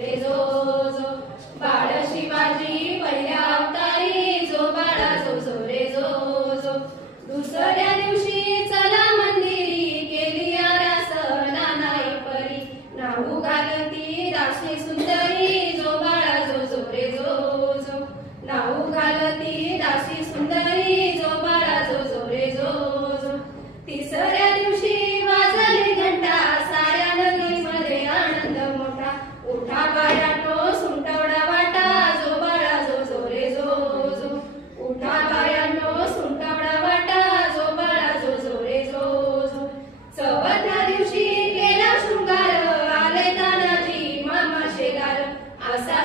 रे जो जो बाळ शिवाजी पहिल्या अवतारी जो बाळा जो जो रे जो जो दुसऱ्या दिवशी चला मंदिरी केली आरास नानाई परी नाहू घालती दासी सुंदरी जो बाळा जो जो रे जो जो नाहू घालती दासी सुंदरी जो बाळा जो जो रे जो जो तिसऱ्या दिवशी वाजली घंटा साऱ्या नगरीमध्ये आनंद मोठा उठा बायानो सुंटवडा वाटा जो बाळा जो जो रे जो जो उठा बायानो सुंटवडा वाटा जो बाळा जो जो रे जो जो चौथ्या दिवशी केला शृंगार आले तानाजी मामा शेगार असा